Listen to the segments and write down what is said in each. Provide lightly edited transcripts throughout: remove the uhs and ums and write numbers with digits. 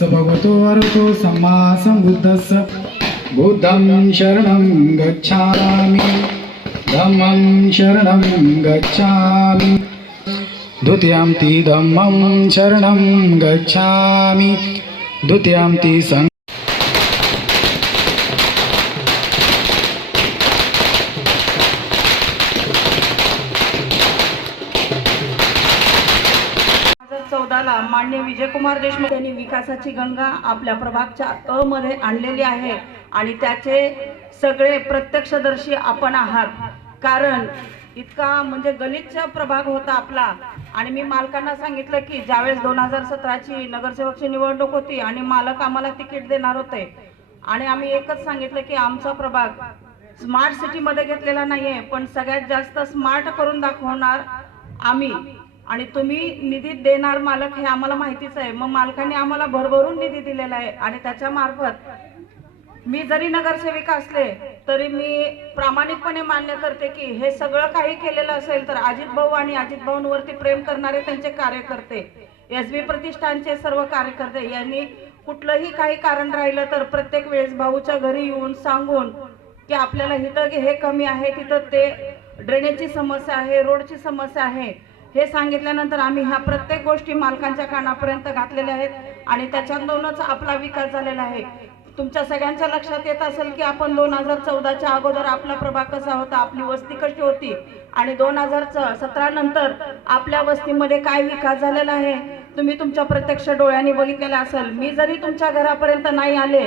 तस्य भगवतो अरहतो सम्मा सम्बुद्धस्य बुद्धं शरणं गच्छामि धम्मं शरणं गच्छामि द्वितीयंति धम्मं शरणं गच्छामि द्वितीयंति संघं माननीय विजयकुमार देशमुख यांनी विकासाची गंगा आपल्या प्रभागच्या अ मध्ये आणलेली आहे आणि त्याचे सगळे प्रत्यक्षदर्शी आपण आहात. कारण इतका म्हणजे गलिच्छ प्रभाग होता आपला आणि मी मालकांना सांगितलं की ज्यावेळेस 2017ची नगरसेवकची निवडणूक होती आणि मालक आम्हाला तिकीट देणार होते आणि आम्ही एकच सांगितलं की आमचा प्रभाग स्मार्ट सिटी मध्ये घेतलेला नाहीये पण सगळ्यात जास्त स्मार्ट करून दाखवणार आम्ही आणि तुम्ही निधी देणार मालक हे आम्हाला माहितीच आहे. मग मालकांनी आम्हाला भरभरून निधी दिलेला आहे आणि त्याच्या मार्फत मी जरी नगरसेविका असले तरी मी प्रामाणिकपणे मान्य करते की हे सगळं काही केलेलं असेल तर अजित भाऊ आणि अजित भाऊंवरती प्रेम करणारे त्यांचे कार्यकर्ते एसबी प्रतिष्ठानचे सर्व कार्यकर्ते यांनी कुठलंही काही कारण राहिलं तर प्रत्येक वेळेस भाऊच्या घरी येऊन सांगून की आपल्याला इथं हे कमी आहे तिथं ते ड्रेनेजची समस्या आहे रोडची समस्या आहे हे सांगितल्यानंतर आम्ही ह्या प्रत्येक गोष्टी मालकांच्या कानापर्यंत घातलेल्या आहेत आणि त्याच्यातूनच आपला विकास झालेला आहे. तुमच्या सगळ्यांच्या लक्षात येत असेल की आपण 2014च्या अगोदर आपला प्रभाग कसा होता आपली वस्ती कशी होती आणि 2017 नंतर आपल्या वस्तीमध्ये काय विकास झालेला आहे तुम्ही तुमच्या प्रत्यक्ष डोळ्यांनी बघितलेला असेल. मी जरी तुमच्या घरापर्यंत नाही आले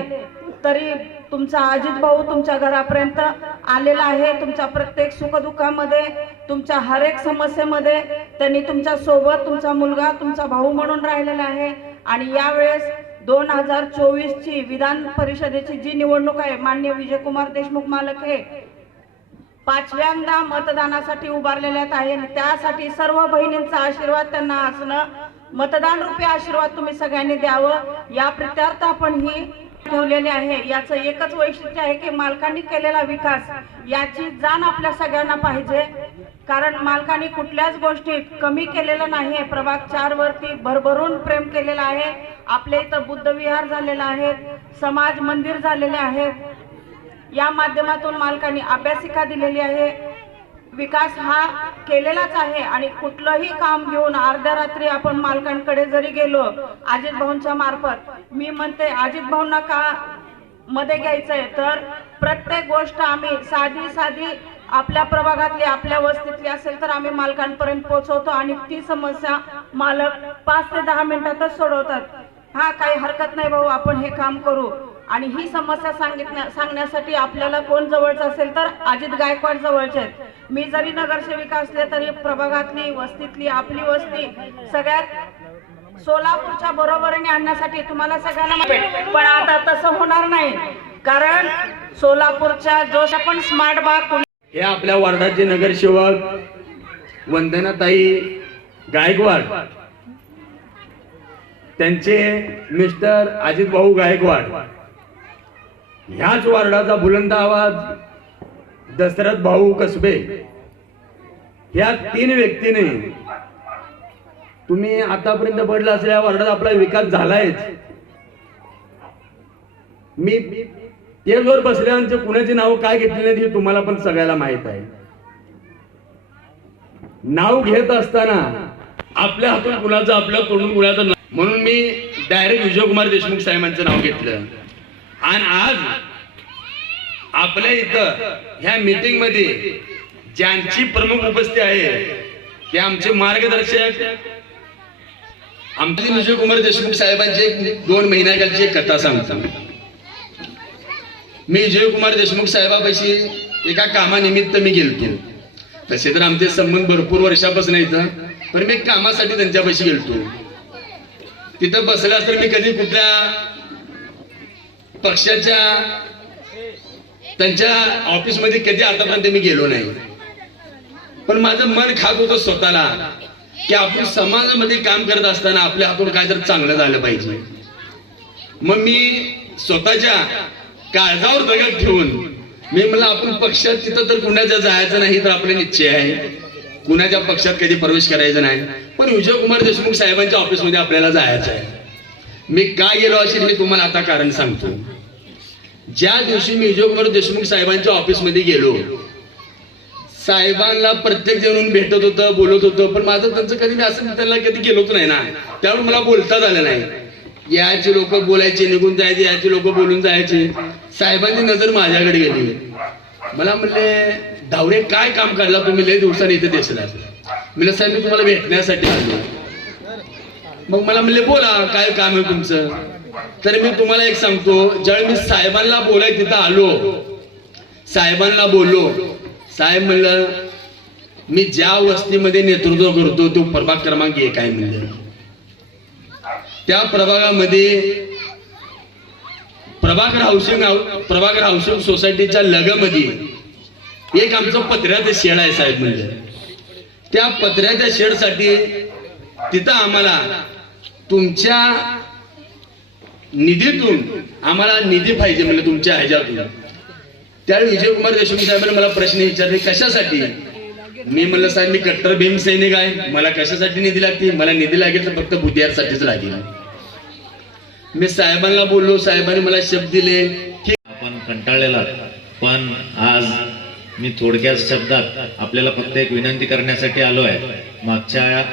तरी तुमचा अजित भाऊ तुमच्या घरापर्यंत आलेला आहे. तुमच्या प्रत्येक सुखदुःखामध्ये तुमच्या हर एक समस्येमध्ये त्यांनी तुमच्या सोबत तुमचा मुलगा तुमचा भाऊ म्हणून राहिलेला आहे. आणि यावेळेस 2024ची विधान परिषदेची जी निवडणूक आहे माननीय विजयकुमार देशमुख मालक हे 5व्यांदा मतदानासाठी उभारलेले आहे. त्यासाठी सर्व बहिणींचा आशीर्वाद त्यांना असणं मतदान रूपी आशीर्वाद तुम्ही सगळ्यांनी द्यावं या प्रित्यार्थ आपण ही ठेवलेले आहे. याचं एकच वैशिष्ट्य आहे की मालकांनी केलेला विकास याची जाण आपल्या सगळ्यांना पाहिजे. कारण मालकांनी कुठल्याच गोष्टीत कमी केलेलं नाहीये. प्रभाग 4 वरती भरभरून प्रेम केलेलं आहे. आपल्या इथं बुद्ध विहार झालेला आहे समाज मंदिर झालेले आहे. या माध्यमातून मालकांनी अभ्यासिका दिलेली आहे. विकास हा केलेलाच आहे आणि कुठलंही काम घेऊन अर्ध्या रात्री आपण मालकांकडे जरी गेलो अजित भाऊंच्या मार्फत मी म्हणते अजित भाऊंना का मध्ये घ्यायचंय तर प्रत्येक गोष्ट आम्ही साधी आपल्या प्रभागातली आपल्या वस्तीतली असेल तर आम्ही मालकांपर्यंत पोहोचवतो आणि ती समस्या मालक 5 ते 10 मिनिटातच सोडवतात. हा काही हरकत नाही भाऊ आपण हे काम करू. आणि ही समस्या सांगण्यासाठी आपल्याला कोण जवळचं असेल तर अजित गायकवाड जवळचे आहेत. मी जरी नगरसेविका असले तरी प्रभागातली वस्तीतली आपली वस्ती सगळ्यात सोलापूरच्या बरोबरीने आणण्यासाठी तुम्हाला सगळ्यांना पण आता तसं होणार नाही. कारण सोलापूरच्या जो आपण स्मार्ट बाग हे आपल्या वार्डाचे नगरसेवक वंदनाताई गायकवाड त्यांचे मिस्टर अजित भाऊ गायकवाड ह्याच वार्डाचा बुलंद आवाज दशरथ भाऊ कसबे ह्या 3 व्यक्तीने तुम्ही आतापर्यंत पडला असलेल्या वार्डात आपला विकास झालायच. मी स्टेजवर बसल्यानंतर कुणाची नाव काय घेतली नाही तुम्हाला पण सगळ्याला माहित आहे. नाव घेत असताना आपल्या हातून कुणाचं आपल्या तोंडून कुणाचं म्हणून मी डायरेक्ट विजयकुमार देशमुख साहेबांचं नाव घेतलं. आणि आज आपल्या इथं ह्या मीटिंग मध्ये ज्यांची प्रमुख उपस्थिती आहे ते आमचे मार्गदर्शक आमचे विजयकुमार देशमुख साहेबांची 2 महिन्याखालची एक कथा सांगतो. मी विजयकुमार देशमुख साहेबांपाशी एका कामानिमित्त मी गेलतो. तसे तर आमचे संबंध भरपूर वर्षापासून इथं पण मी कामासाठी त्यांच्यापाशी गेलतो. तिथं बसल्यास तर मी कधी कुठल्या पक्षाच्या त्यांच्या ऑफिस मध्ये कधी आतापर्यंत मी गेलो नाही. पण माझं मन खात होतं स्वतःला की आपण समाजामध्ये काम करत असताना आपल्या हातून काय तर चांगलं झालं पाहिजे. मग मी स्वतःच्या काळजावर दगड ठेवून मी मला आपण पक्षात तिथं तर कुणाच्या जायचं नाही तर आपले निश्चय आहे कुणाच्या पक्षात कधी प्रवेश करायचा नाही. पण विजयकुमार देशमुख साहेबांच्या ऑफिस मध्ये आपल्याला जायचं आहे. मी का गेलो असेल हे तुम्हाला आता कारण सांगतो. ज्या दिवशी मी विजयकुमार देशमुख साहेबांच्या ऑफिसमध्ये गेलो, साहेबांना प्रत्येक जण भेटत होतं, बोलत होतं, पण माझं त्यांचं कधी मी असं त्यांना कधी गेलोच नाही ना, त्यामुळे मला बोलताच आलं नाही. याचे लोक बोलायचे, निघून जायचे, याचे लोक बोलून जायचे. साहेबांची नजर माझ्याकडे गेली. मला म्हणले, धावरे काय काम काढला तुम्ही, लय दिवसांनी इथे दिसला. मी साहेब मी तुम्हाला भेटण्यासाठी आलो. मग मला म्हणले बोला काय काम आहे तुमचं. तर मी तुम्हाला एक सांगतो, ज्यावेळी मी साहेबांना बोलाय तिथं आलो, साहेबांना बोललो, साहेब म्हणलं मी ज्या वस्तीमध्ये नेतृत्व करतो तो प्रभाग क्रमांक 1 आहे म्हणलं. त्या प्रभागामध्ये प्रभाकर हाऊसिंग सोसायटीच्या लगमध्ये एक आमचं पत्र्याचं शेड आहे साहेब म्हणलं. त्या पत्र्याच्या शेडसाठी तिथं आम्हाला तुमच्या निधीतून आम्हाला निधी पाहिजे म्हणलं, तुमच्या ह्याच्यातून. त्यावेळी विजयकुमार देशमुख साहेबांनी मला प्रश्न विचारले, कशासाठी. मी म्हणलं साहेब मी कट्टर भीम सैनिक आहे, मला कशासाठी निधी लागते, मला निधी लागेल तर फक्त बुद्धिहारसाठीच लागेल. मी साहेबांना बोललो, साहेबांनी मला शब्द दिले. आपण कंटाळलेला, पण आज मी थोडक्यात शब्दात आपल्याला फक्त एक विनंती करण्यासाठी आलो आहे. मागच्या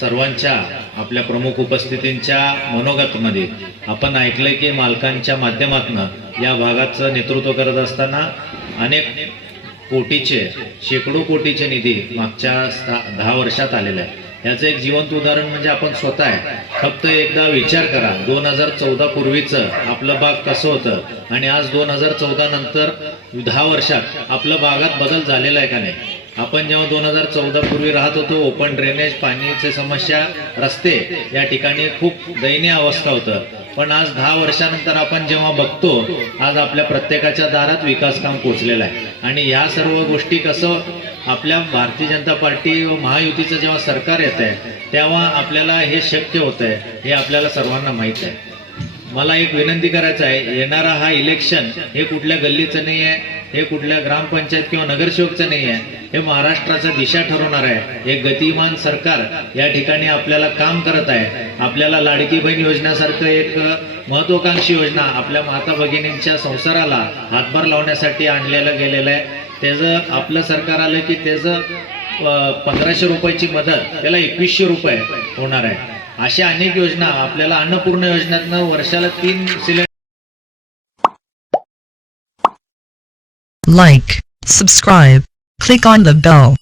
सर्वांच्या आपल्या प्रमुख उपस्थितींच्या मनोगतमध्ये आपण ऐकलंय की मालकांच्या माध्यमातून या भागाचं नेतृत्व करत असताना अनेक कोटीचे, शेकडो कोटीचे निधी मागच्या 10 वर्षात आलेले आहे. याचं एक जिवंत उदाहरण म्हणजे आपण स्वतः आहे. फक्त एकदा विचार करा, 2014 पूर्वीचं आपलं भाग कसं होतं आणि आज 2014 नंतर 10 वर्षात आपलं भागात बदल झालेला आहे का नाही. आपण जेव्हा 2014 पूर्वी राहत होतो, ओपन ड्रेनेज, पाण्याची समस्या, रस्ते या ठिकाणी खूप दयनीय अवस्था होतं. पण आज 10 वर्षानंतर आपण जेव्हा बघतो, आज आपल्या प्रत्येकाच्या दारात विकास काम पोहोचलेलं आहे. आणि या सर्व गोष्टी कसं आपल्या भारतीय जनता पार्टी व महायुतीचं जेव्हा सरकार येत आहे तेव्हा आपल्याला हे शक्य होत आहे, हे आपल्याला सर्वांना माहीत आहे. मला एक विनंती करायचं आहे, येणारा हा इलेक्शन हे कुठल्या गल्लीचं नाही आहे, हे कुठल्या ग्रामपंचायत किंवा नगरसेवकचं नाही आहे, हे महाराष्ट्राचा दिशा ठरवणार आहे. एक गतिमान सरकार या ठिकाणी आपल्याला काम करत आहे. आपल्याला लाडकी बहीण योजनेसारखं एक महत्वाकांक्षी योजना आपल्या माता भगिनींच्या संसाराला हातभार लावण्यासाठी आणलेलं गेलेलं आहे. त्याचं आपलं सरकार आलं की त्याचं 1500 रुपयाची मदत त्याला 2100 रुपये होणार आहे. अशा अनेक योजना आपल्याला अन्नपूर्ण योजनेतनं वर्षाला 3 cylinder. Like, subscribe, click on the bell.